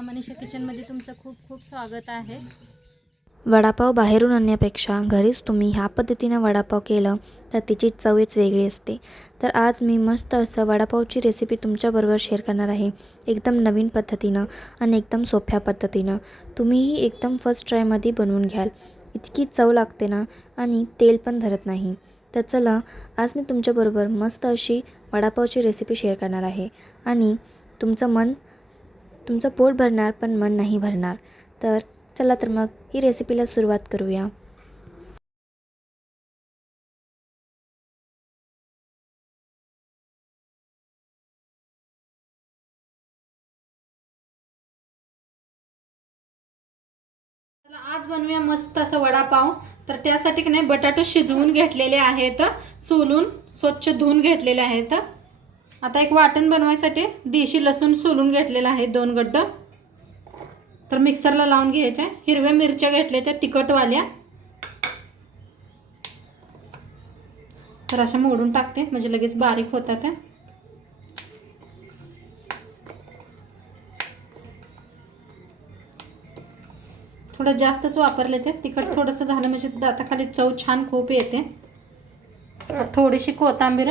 नमस्कार, मनीषा किचनमध्ये तुमचं खूप खूप स्वागत आहे. वडापाव बाहेरून आणण्यापेक्षा घरीच तुम्ही ह्या पद्धतीनं वडापाव केलं तर तिची चवच वेगळी असते. तर आज मी मस्त असं वडापावची रेसिपी तुमच्याबरोबर शेअर करणार आहे. एकदम नवीन पद्धतीनं आणि एकदम सोप्या पद्धतीनं. तुम्हीही एकदम फर्स्ट ट्रायमध्ये बनवून घ्याल. इतकी चव लागते ना आणि तेल पण धरत नाही. तर चला, आज मी तुमच्याबरोबर मस्त अशी वडापावची रेसिपी शेअर करणार आहे आणि तुमचं पोट भरणार पण मन नाही भरणार. तर चला तर मग ही रेसिपीला सुरुवात करूया. आज बनवूया मस्त असं वडापाव. तर त्यासाठी की नाही बटाटे शिजवून घेतलेले आहेत, सोलून स्वच्छ धुवून घेतलेले आहेत. आता एक वाटण बनवायसाठी देशी लसूण सोलून घेतलेला आहे 2 गड्ड. तर मिक्सरला लावून घ्यायचं आहे. हिरव्या मिरच्या घेतल्या त्या तिखटवाल्या, तर अशा मोडून टाकते म्हणजे लगेच बारीक होतात. थोडं जास्तच वापरले ते तिखट थोडंसं झालं म्हणजे दाताखाली चव छान खूप येते. थोडीशी कोथिंबीर,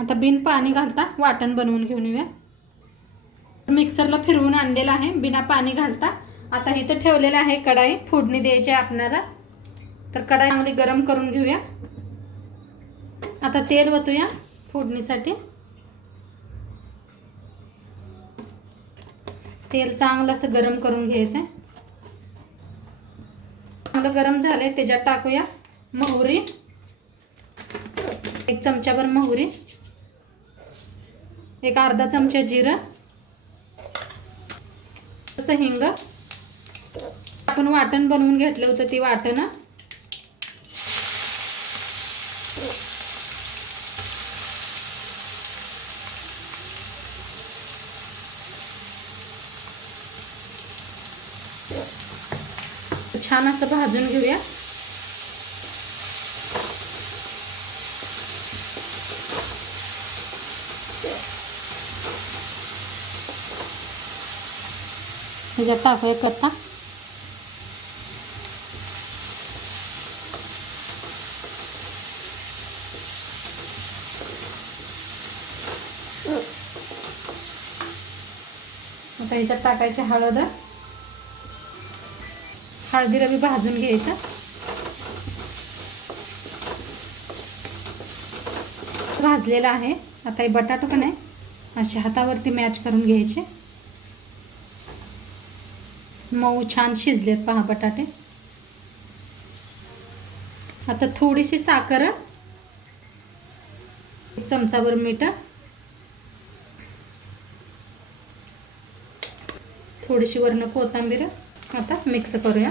आता बिन पाणी घालता वाटण बनवून घेऊन येऊया. मिक्सरला फिरवून आणलेला आहे बिना पाणी घालता. आता इथं ठेवलेलं आहे कढाई, फोडणी द्यायची आहे आपल्याला. तर कढाई चांगली गरम करून घेऊया. आता तेल ओतूया फोडणीसाठी. तेल चांगलं असं गरम करून घ्यायचं आहे. चांगलं गरम झालंय त्याच्यात टाकूया मोहरी, 1 चमचाभर मोहरी, एक अर्धा चमचा जिरं, असं हिंग. आपण वाटण बनवून घेतलं होतं ती वाटण, छान असं भाजून घेऊया. ह्याच्यात टाकूया कच्चा आता ह्याच्यात टाकायची हळद. हळदीला बी भाजून घ्यायचं. भाजलेला आहे. आता हे बटाटे पण आहे असे हातावरती मॅच करून घ्यायचे. मऊ छान शिजलेत पहा बटाटे. आता थोडीशी साखर, 1 चमचाभर मीठ, थोडीशी वरनं कोथिंबीर. आता मिक्स करूया.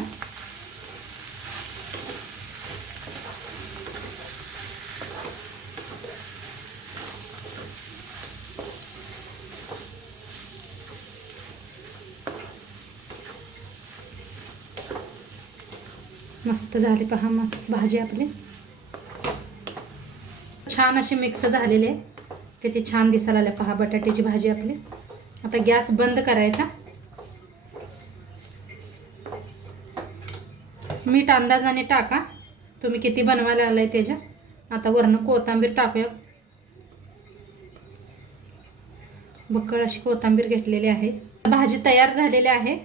मस्त झाली पहा, मस्त भाजी आपली छान अशी मिक्स झालेली आहे. किती छान दिसायला लागली पहा बटाट्याची भाजी आपली. आता गॅस बंद करायचा. मीठ अंदाजाने टाका, तुम्ही किती बनवायला लागलाय त्याच्या. आता वरनं कोथिंबीर टाकूया. बक्कळ अशी कोथिंबीर घेतलेली आहे. भाजी तयार झालेली आहे.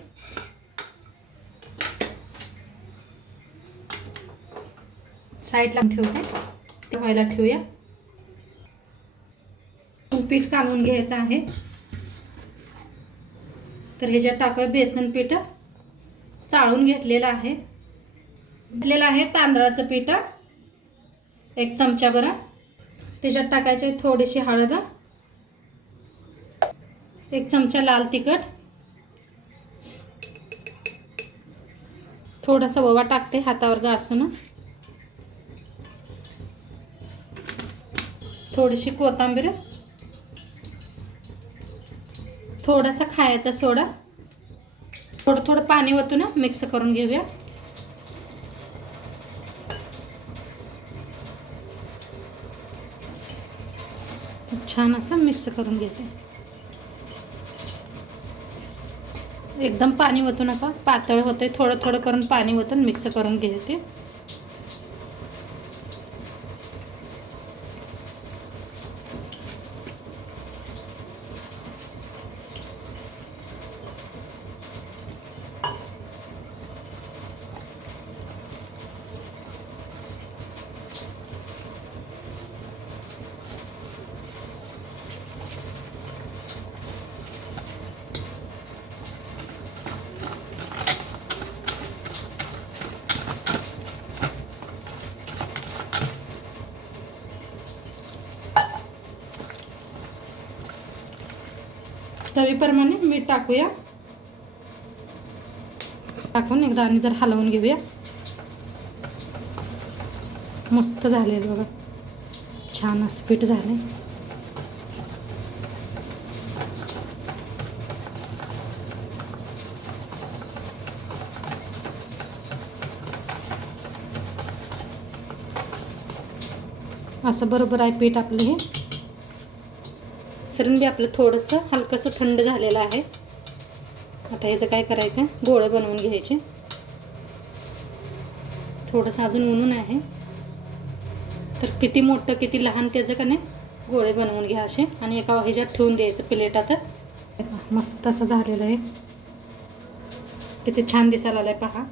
साईडला ठेवते, ते व्हायला ठेवूया. पीठ कालवून घ्यायचं आहे. तर ह्याच्यात टाकूया बेसन पीठ, चाळून घेतलेलं आहे. तांदळाचं पीठ 1 चमचाभर. त्याच्यात टाकायचे थोडीशी हळद, 1 चमचा लाल तिखट, थोडासा ओवा टाकते हातावर घासून, थोडीशी कोथिंबीर, थोडासा खायचा सोडा. थोडं थोडं पाणी ओतून मिक्स करून घेऊया. छान असं मिक्स करून घेते. एकदम पाणी ओतू नका, पातळ होते. थोडं थोडं करून पाणी ओतून मिक्स करून घेते. चवीप्रमाणे मीठ टाकूया. टाकून एकदा आणि जर हलवून घेऊया. मस्त झालेलं बघा, छान असं पीठ झालंय. असं बरोबर आहे पीठ आपलं. हे मिश्रण बी आपलं थोडंसं हलकंसं थंड झालेलं आहे. आता ह्याचं काय करायचं, गोळे बनवून घ्यायचे. थोडंसं अजून ऊन आहे, तर किती मोठं किती लहान त्याचं का नाही गोळे बनवून घ्या असे, आणि एका ह्याच्यात ठेवून द्यायचं प्लेटात. मस्त असं झालेलं आहे. किती छान दिसायला आलंय पहा.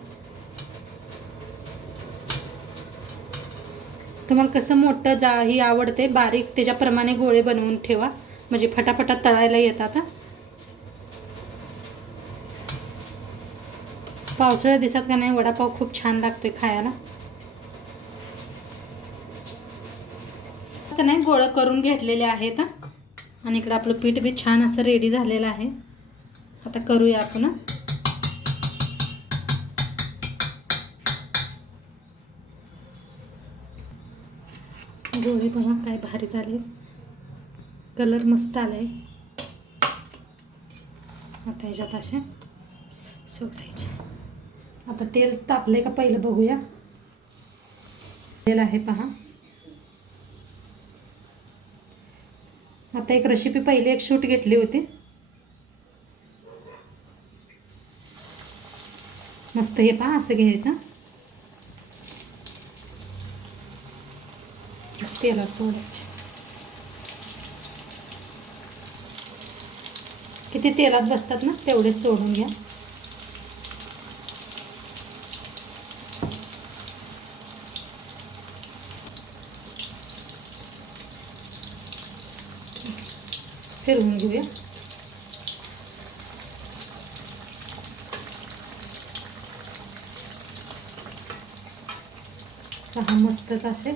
तुम्हाला कसं मोठं ही आवडते बारीक, त्याच्याप्रमाणे गोळे बनवून ठेवा, म्हणजे फटाफटा तळायला येतात. पावसाळ्या दिवसात का नाही वडापाव खूप छान लागतोय खायला. का नाही गोळं करून घेतलेले आहेत, आणि इकडे आपलं पीठ बी छान असं रेडी झालेलं आहे. आता करूया आपण. गोळे बघा काय भारी झाले, कलर मस्त आलाय. आता ह्याच्यात असे सोडायचे. आता तेल तापले का पहिलं बघूया. तेल आहे पहा. आता एक रेसिपी पहिली एक शूट घेतली होती. मस्त हे पहा असं घ्यायचं, तेलात सोडायचे. किती तेलात बसतात ना तेवढेच सोडून घ्या. फिरवून घेऊया. पहा मस्तच असे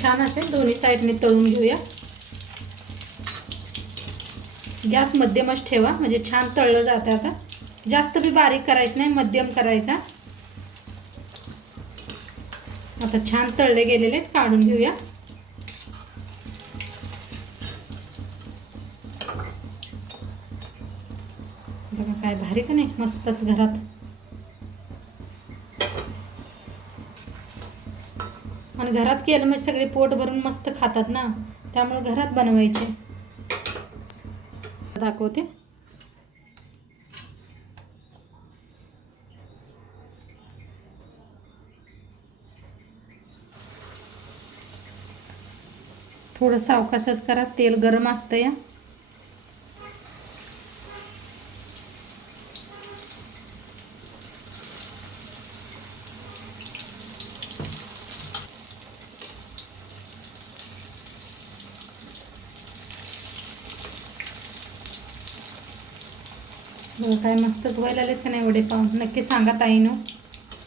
छान असे दोन्ही साईडने तळून घेऊया. गॅस मध्यमच ठेवा, म्हणजे छान तळलं जातं. आता जास्त बी बारीक करायचं नाही, मध्यम करायचा. आता छान तळले गेलेले काढून घेऊया. बघा काय भारी का नाही, मस्तच घरात. आणि घरात केलं म्हणजे सगळे पोट भरून मस्त खातात ना, त्यामुळे घरात बनवायचे. दाखवते. थोडं सावकाशच करा, तेल गरम असतं या. बघा काय मस्तच व्हायला आलेत का नाही वडेपाव. नक्की सांगा ताईनो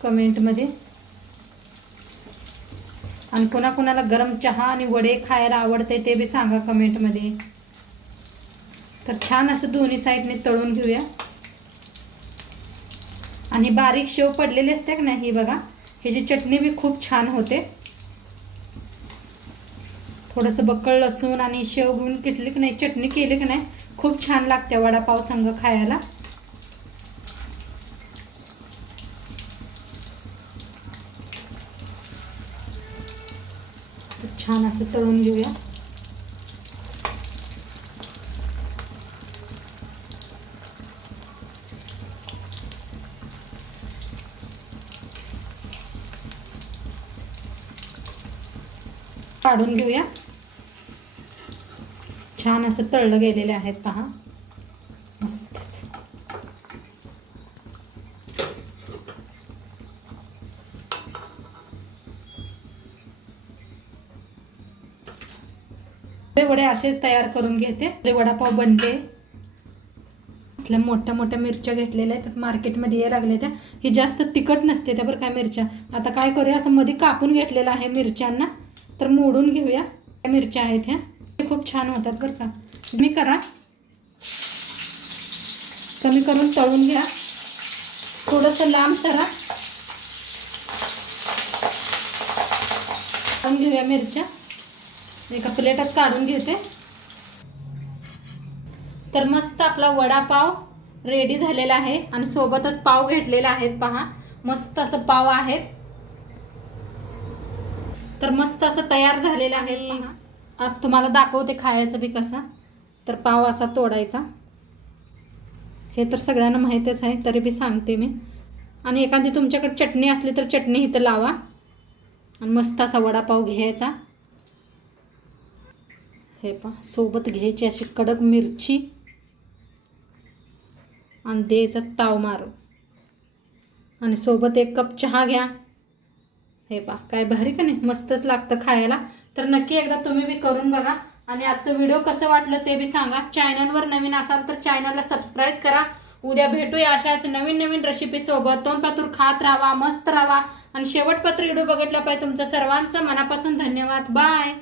कमेंटमध्ये. आणि कोणाकोणाला गरम चहा आणि वडे खायला आवडते ते बी सांगा कमेंटमध्ये. तर छान असं दोन्ही साईडने तळून घेऊया. आणि बारीक शेव पडलेले असते का नाही, ही बघा ह्याची चटणी बी खूप छान होते. थोडंसं बक्कळ लसूण आणि शेव घेऊन किटली की नाही चटणी केली की नाही खूप छान लागते वडापाव संग खायला. छान असं तळून घेऊया. काढून घेऊया. छान असं तळलं गेलेले आहेत पहा. मस्तच. वडे असेच तयार करून घेते. वडापाव बनले. असल्या मोठ्या मोठ्या मिरच्या घेतलेल्या आहेत मार्केटमध्ये ये लागले त्या. ही जास्त तिखट नसते त्या बरं काय मिरच्या. आता काय करूया असं मध्ये कापून घेतलेलं आहे मिरच्यांना. तर मोडून घेऊया. त्या मिरच्या आहेत ह्या खूप छान होतात बरं का. तुम्ही करा. कमी करून तळून घ्या. थोडंसं लांब सरा काढून घेऊया मिरच्या. एका प्लेटात काढून घेते. तर मस्त आपला वडापाव रेडी झालेला आहे आणि सोबतच पाव घेतलेले आहेत पहा. मस्त असं पाव आहेत. तर मस्त असं तयार झालेलं आहे. आता तुम्हाला दाखवते खायचं बी कसं. तर पाव असा तोडायचा. हे तर सगळ्यांना माहीतच आहे तरी बी सांगते मी. आणि एखादी तुमच्याकडे चटणी असली तर चटणी इथं लावा आणि मस्त असा वडापाव घ्यायचा. हे पहा सोबत घ्यायची अशी कडक मिरची आणि द्यायचा ताव मारून आणि सोबत एक कप चहा घ्या. हे पहा काय भारी का नाही. मस्तच लागतं खायला. तर नक्की एकदा तुम्ही बी करून बघा. आणि आजचं व्हिडिओ कसं वाटलं ते बी सांगा. चॅनलवर नवीन असाल तर चॅनलला सबस्क्राईब करा. उद्या भेटूया अशाच नवीन नवीन रेसिपी सोबत. तोंडपातूर खात राहा, मस्त राहा आणि शेवटपात्र व्हिडिओ बघितला पाहिजे. तुमचं सर्वांचं मनापासून धन्यवाद. बाय.